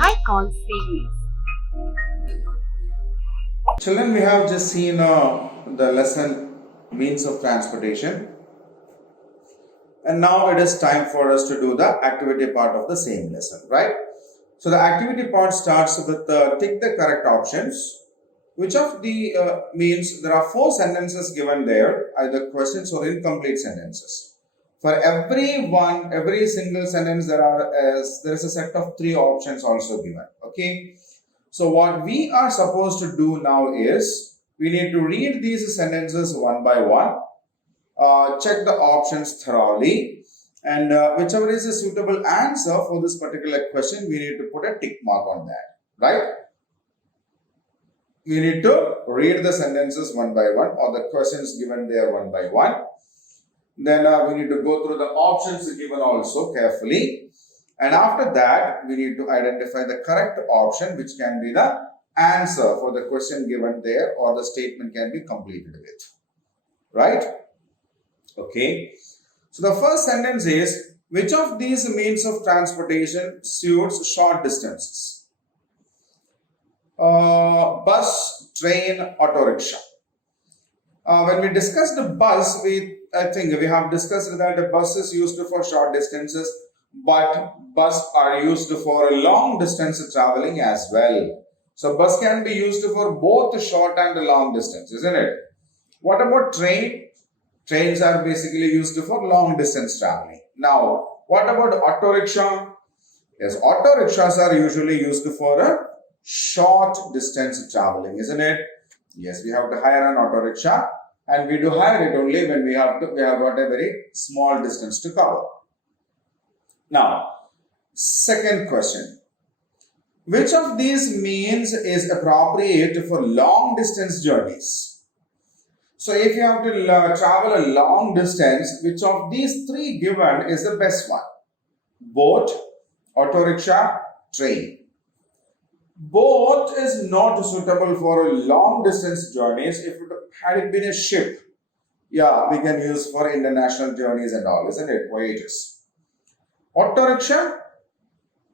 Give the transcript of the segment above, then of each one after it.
high-call series. Children, we have just seen the lesson means of transportation, and now it is time for us to do the activity part of the same lesson, right? So the activity part starts with tick the correct options. Which of the means there are four sentences given there, either questions or incomplete sentences. For every single sentence, there is a set of three options also given. Okay. So what we are supposed to do now is we need to read these sentences one by one, check the options thoroughly, and whichever is a suitable answer for this particular question, we need to put a tick mark on that, right? We need to read the sentences one by one or the questions given there one by one. Then we need to go through the options given also carefully. And after that, we need to identify the correct option, which can be the answer for the question given there, or the statement can be completed with. Right? Okay. So the first sentence is, which of these means of transportation suits short distances? Bus, train, auto rickshaw. When we discussed the bus, I think we have discussed that the bus is used for short distances, but bus are used for long distance traveling as well. So bus can be used for both short and long distance, isn't it? What about train? Trains are basically used for long distance traveling. Now, what about auto rickshaw? Yes, auto rickshaws are usually used for a short distance traveling, isn't it? Yes, we have to hire an auto rickshaw, and we do hire it only when we have got a very small distance to cover. Now, second question. Which of these means is appropriate for long distance journeys? So if you have to travel a long distance, which of these three given is the best one? Boat, auto rickshaw, train. Boat is not suitable for long distance journeys. If it had it been a ship, yeah, we can use for international journeys and all, isn't it? Voyages. Auto rickshaw,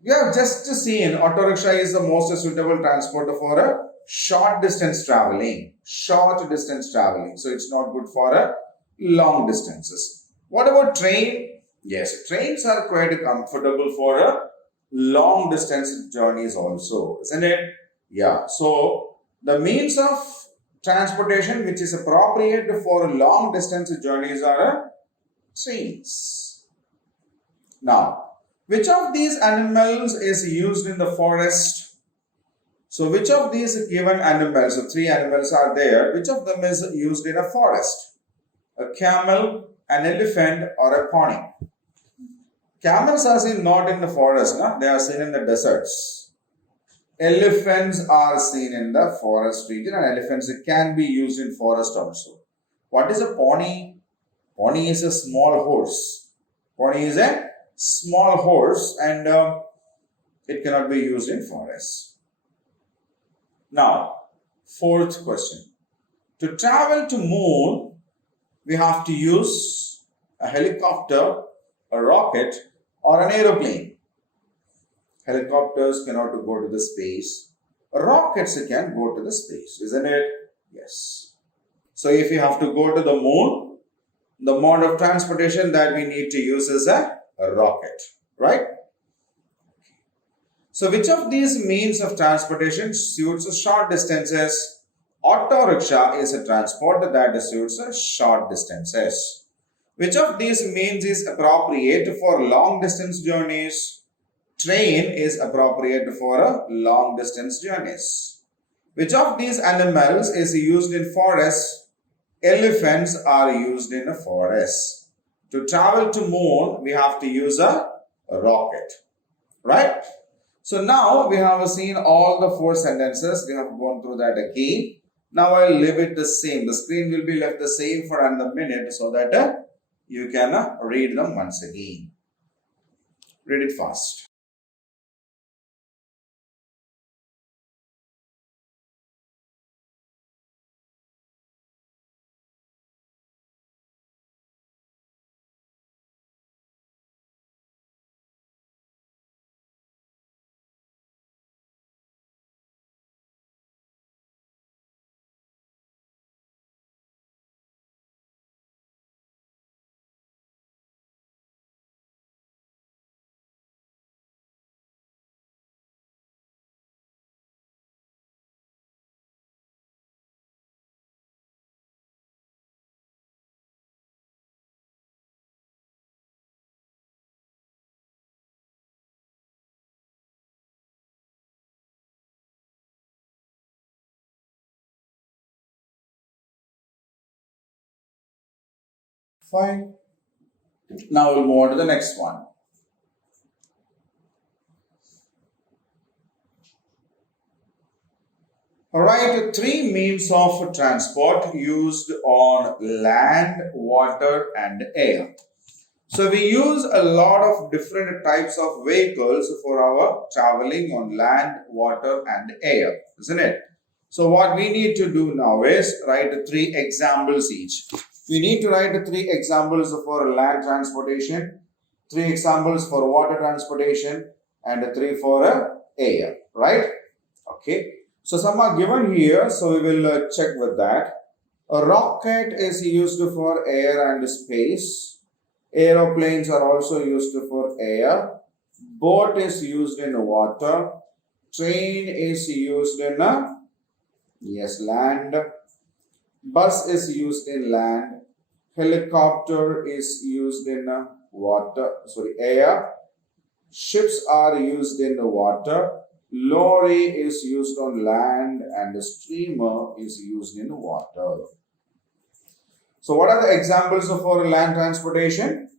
we have just seen auto rickshaw is the most suitable transport for a short distance traveling. Short distance traveling. So it's not good for a long distances. What about train? Yes, trains are quite comfortable for a long distance journeys also, isn't it? Yeah. So the means of transportation which is appropriate for long distance journeys are trains. Now, which of these animals is used in the forest? So which of these given animals, so three animals are there, which of them is used in a forest? A camel, an elephant, or a pony? Camels are seen not in the forest, no? They are seen in the deserts. Elephants are seen in the forest region, and elephants can be used in forest also. What is a pony? Pony is a small horse. Pony is a small horse, and it cannot be used in forest. Now, fourth question. To travel to moon, we have to use a helicopter, a rocket, or an aeroplane. Helicopters cannot go to the space. Rockets can go to the space, isn't it? Yes. So if you have to go to the moon, the mode of transportation that we need to use is a rocket, right? So which of these means of transportation suits short distances? Auto rickshaw is a transport that suits short distances. Which of these means is appropriate for long distance journeys? Train is appropriate for long distance journeys. Which of these animals is used in forests? Elephants are used in a forest. To travel to moon, we have to use a rocket, right? So now we have seen all the four sentences. We have gone through that again. Now I'll leave it the same. The screen will be left the same for another minute so that you can read them once again. Read it fast. Fine. Now we'll move on to the next one. Alright, three means of transport used on land, water, and air. So we use a lot of different types of vehicles for our traveling on land, water, and air, isn't it? So what we need to do now is write three examples each. We need to write three examples for land transportation, three examples for water transportation, and three for air, right? Okay. So some are given here, so we will check with that. A rocket is used for air and space. Aeroplanes are also used for air. Boat is used in water. Train is used in land. Bus is used in land. Helicopter is used in air. Ships are used in water. Lorry is used on land, and a steamer is used in water. So what are the examples for land transportation?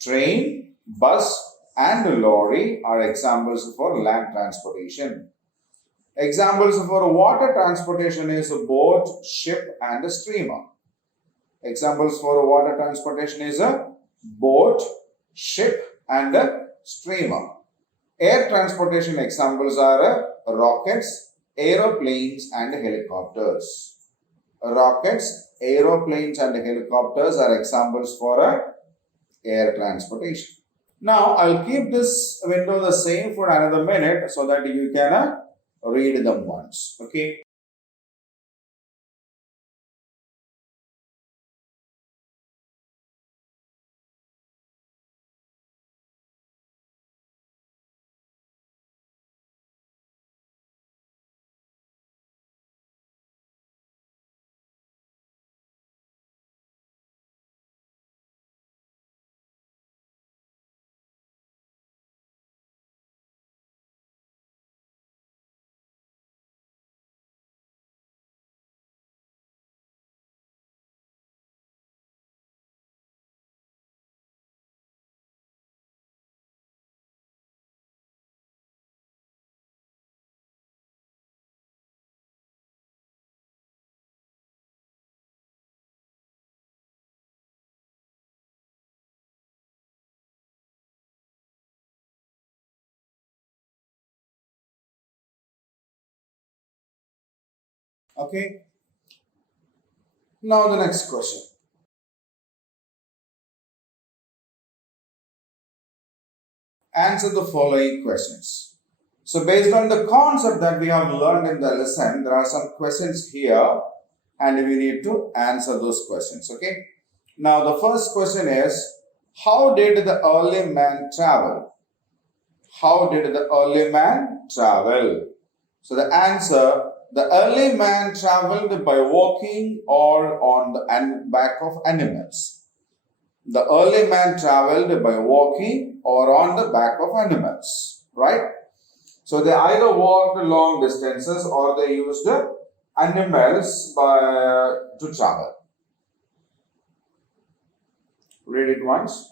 Train, bus, and lorry are examples for land transportation. Examples for water transportation is a boat, ship, and a steamer. Examples for water transportation is a boat, ship, and a steamer. Air transportation examples are rockets, aeroplanes, and helicopters. Rockets, aeroplanes, and helicopters are examples for air transportation. Now, I'll keep this window the same for another minute so that you can read them once. Okay. Okay. Now the next question. Answer the following questions. So based on the concept that we have learned in the lesson, there are some questions here and we need to answer those questions. Okay. Now the first question is, how did the early man travel? How did the early man travel? So the answer, the early man traveled by walking or on the back of animals. The early man traveled by walking or on the back of animals, right? So they either walked long distances or they used animals to travel. Read it once.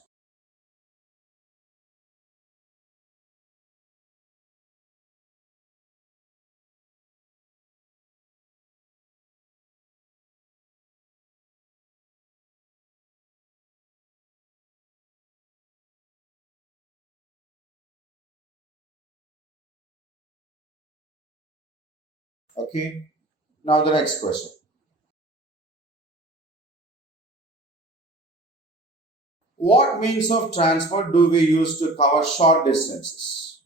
Okay. Now the next question. What means of transport do we use to cover short distances?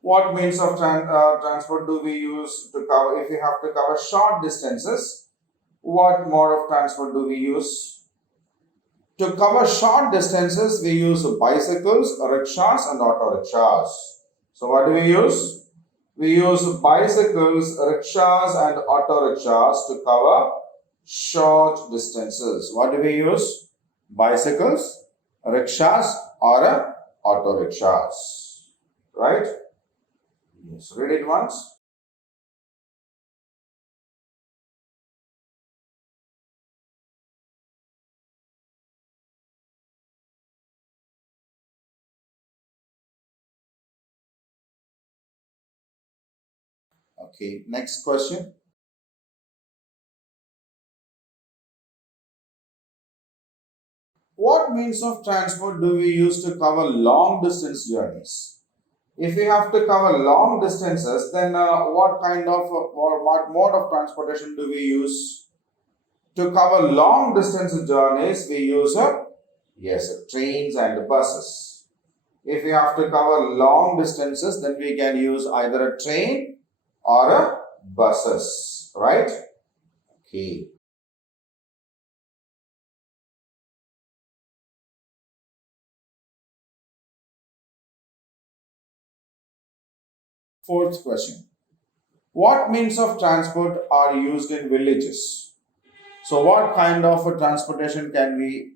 What means of transport do we use to cover, if we have to cover short distances, what mode of transport do we use? To cover short distances, we use bicycles, rickshaws, and auto rickshaws. So what do we use? We use bicycles, rickshaws, and auto rickshaws to cover short distances. What do we use? Bicycles, rickshaws, or auto rickshaws. Right? Yes. Read it once. Okay, next question. What means of transport do we use to cover long distance journeys? If we have to cover long distances, then what kind of or what mode of transportation do we use? To cover long distance journeys, we use trains and buses. If we have to cover long distances, then we can use either a train or a buses, right? Okay. Fourth question. What means of transport are used in villages? So, what kind of a transportation can we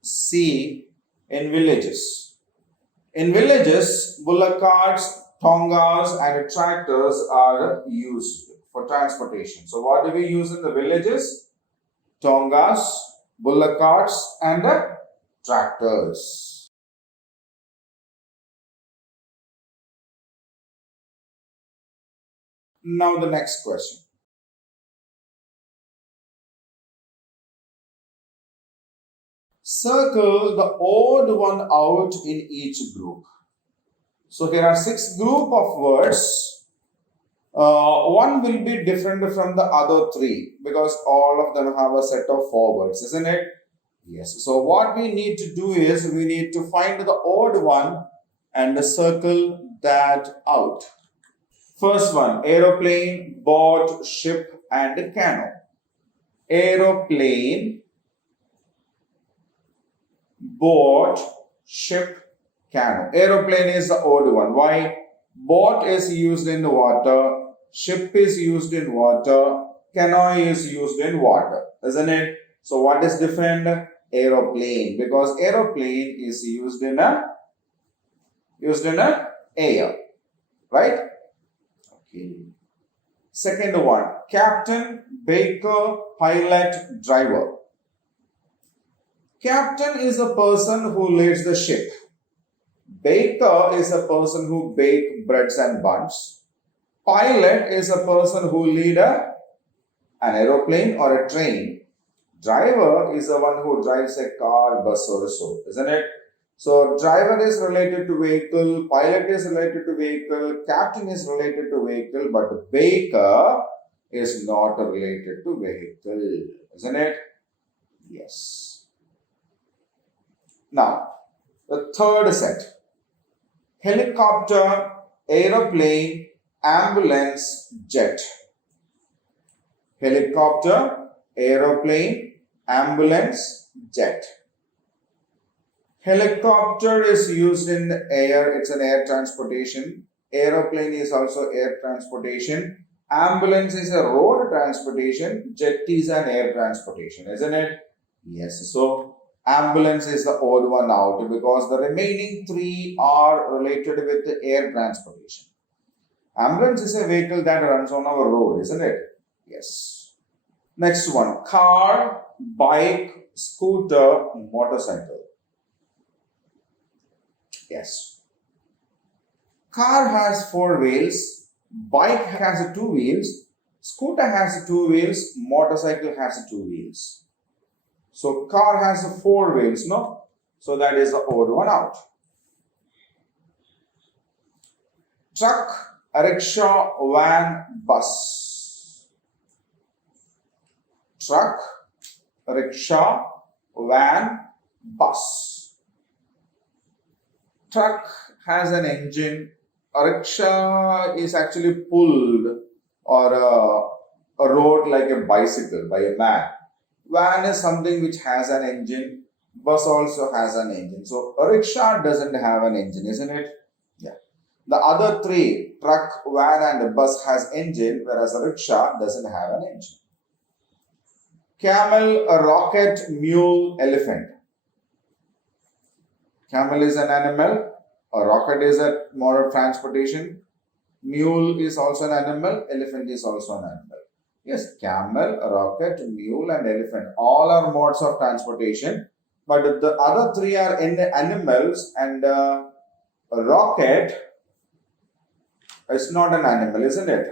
see in villages? In villages, bullock carts, tongas, and tractors are used for transportation. So, what do we use in the villages? Tongas, bullock carts, and tractors. Now, the next question. Circle the odd one out in each group. So here are six group of words. One will be different from the other three because all of them have a set of four words, isn't it? Yes. So what we need to do is we need to find the odd one and circle that out. First one, aeroplane, boat, ship, and canoe. Aeroplane, boat, ship, canoe. Aeroplane is the odd one. Why? Boat is used in water, ship is used in water, canoe is used in water, isn't it? So what is different? Aeroplane, because aeroplane is used in a air, right? Okay. Second one, captain, baker, pilot, driver. Captain is a person who leads the ship. Baker is a person who bake breads and buns. Pilot is a person who lead an aeroplane or a train. Driver is the one who drives a car, bus or so, isn't it? So driver is related to vehicle, pilot is related to vehicle, captain is related to vehicle, but baker is not related to vehicle, isn't it? Yes. Now, the third set. Helicopter, aeroplane, ambulance, jet. Helicopter, aeroplane, ambulance, jet. Helicopter is used in the air, it's an air transportation. Aeroplane is also air transportation. Ambulance is a road transportation. Jet is an air transportation, isn't it? Yes. So, ambulance is the odd one out because the remaining three are related with the air transportation. Ambulance is a vehicle that runs on our road, isn't it? Yes. Next one, car, bike, scooter, motorcycle. Yes. Car has four wheels, bike has two wheels, scooter has two wheels, motorcycle has two wheels. So car has four wheels, no? So that is the odd one out. Truck, rickshaw, van, bus. Truck, rickshaw, van, bus. Truck has an engine. A rickshaw is actually pulled or rode like a bicycle by a man. Van is something which has an engine. Bus also has an engine. So a rickshaw doesn't have an engine, isn't it? Yeah. The other three, truck, van, and a bus has engine, whereas a rickshaw doesn't have an engine. Camel, a rocket, mule, elephant. Camel is an animal. A rocket is a mode of transportation. Mule is also an animal. Elephant is also an animal. Yes, camel, rocket, mule, and elephant. All are modes of transportation. But the other three are animals, and a rocket is not an animal, isn't it?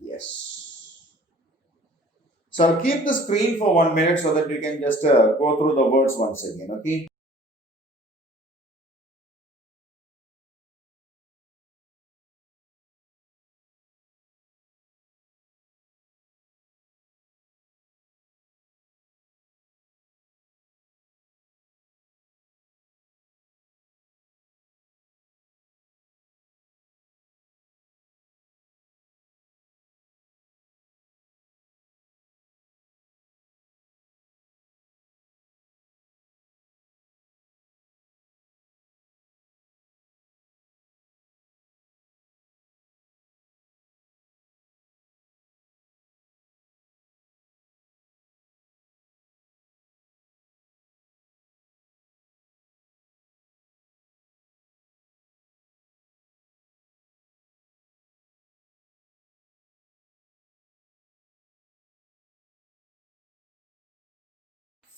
Yes. So I'll keep the screen for 1 minute so that we can just go through the words once again. Okay.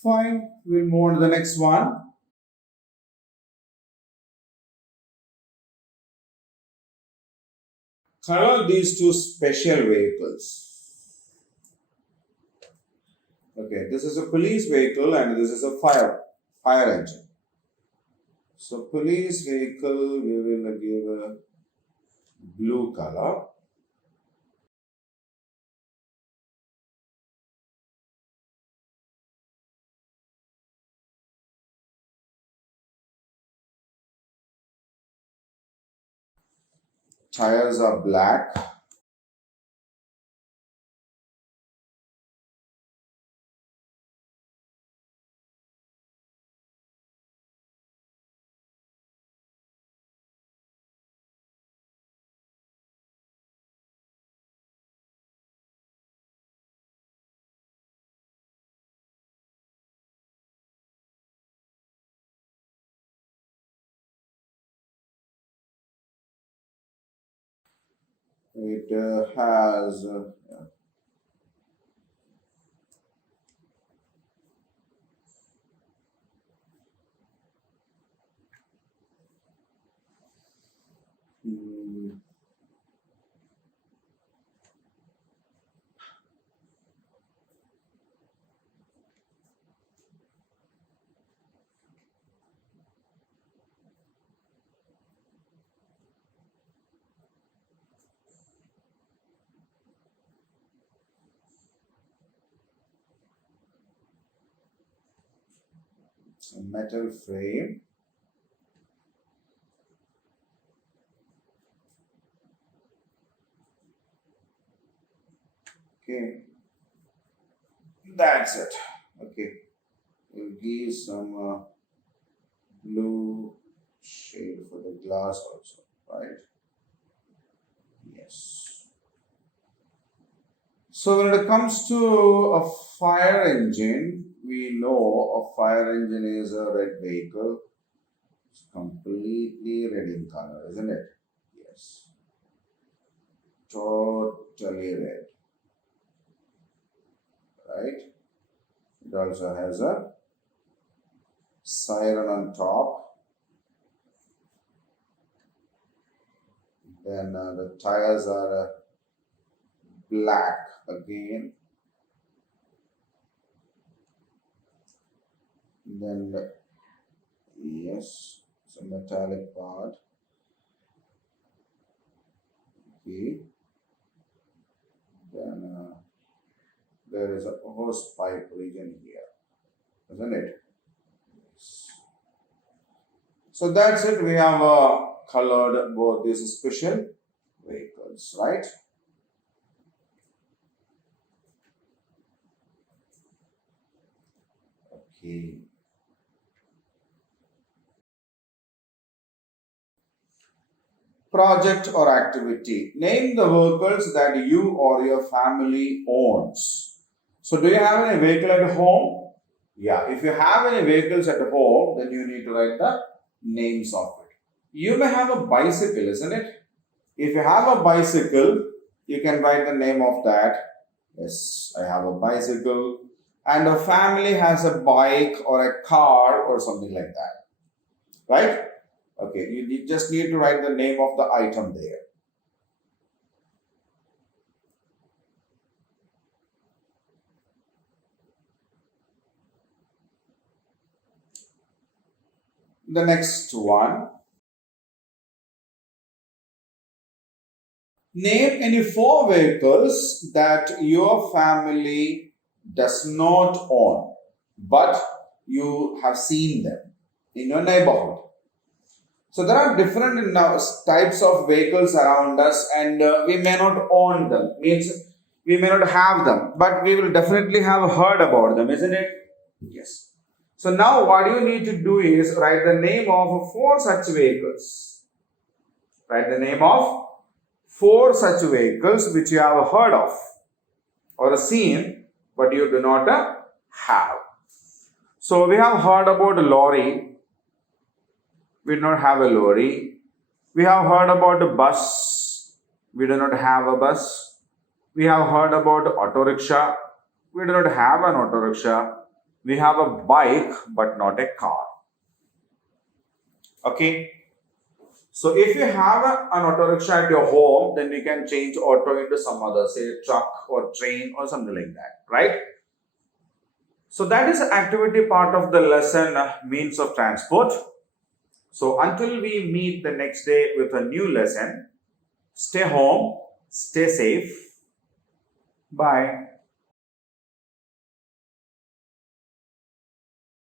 Fine. We'll move on to the next one. Color these two special vehicles. Okay, this is a police vehicle and this is a fire engine. So police vehicle we will give a blue color. Tires are black. It has mm, it's a metal frame. Okay, that's it. Okay, we'll give some blue shade for the glass also, right? Yes. So when it comes to a fire engine, we know a fire engine is a red vehicle. It's completely red in color, isn't it? Yes. Totally red, right? It also has a siren on top. Then the tires are black again. Then, yes, it's a metallic part. Okay. Then there is a hose pipe region here, isn't it? Yes. So that's it. We have colored both these special vehicles, right? Okay. Project or activity. Name the vehicles that you or your family owns. So, do you have any vehicle at home? Yeah, if you have any vehicles at home, then you need to write the names of it. You may have a bicycle, isn't it? If you have a bicycle, you can write the name of that. Yes, I have a bicycle. And a family has a bike or a car or something like that, right? Okay, you just need to write the name of the item there. The next one. Name any 4 vehicles that your family does not own, but you have seen them in your neighborhood. So there are different types of vehicles around us, and we may not own them. Means we may not have them, but we will definitely have heard about them, isn't it? Yes. So now what you need to do is write the name of 4 such vehicles. Write the name of 4 such vehicles which you have heard of or seen, but you do not have. So we have heard about a lorry. We do not have a lorry. We have heard about a bus. We do not have a bus. We have heard about auto rickshaw. We do not have an auto rickshaw. We have a bike, but not a car. Okay. So if you have an auto rickshaw at your home, then we can change auto into some other, say truck or train or something like that, right? So that is the activity part of the lesson, means of transport. So until we meet the next day with a new lesson, stay home, stay safe. Bye.